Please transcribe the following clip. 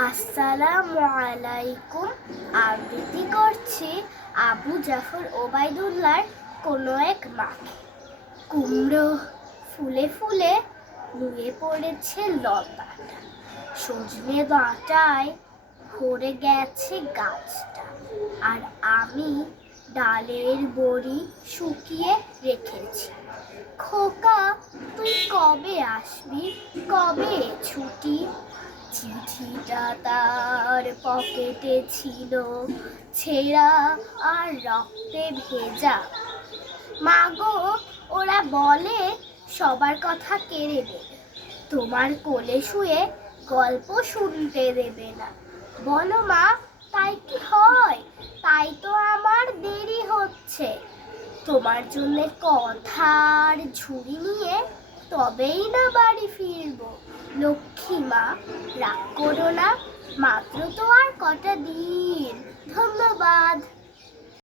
আসসালামু আলাইকুম। আবৃত্তি করছি আবু জাফর ওবায়দুল্লাহর কোনো এক মাকে। কুমড়ো ফুলে ফুলে নুয়ে পড়েছে লতাটা, সজনে ডাঁটায় ভরে গেছে গাছটা, আর আমি ডালের বড়ি শুকিয়ে রেখেছি। খোকা, তুই কবে আসবি, কবে ছুটি? চিঠিটা তার পকেটে ছিল, ছেঁড়া আর রক্তে ভেজা। মাগো, ওরা বলে সবার কথা কেড়ে নেবে, তোমার কোলে শুয়ে গল্প শুনতে দেবে না। বলো মা, তাই কি হয়? তাই তো আমার দেরি হচ্ছে। তোমার জন্য কথার ঝুড়ি নিয়ে তবেই না বাড়ি ফিরবো। লক্ষ্মী মা, রাগ করো না, মাত্র তো আর কটা দিন।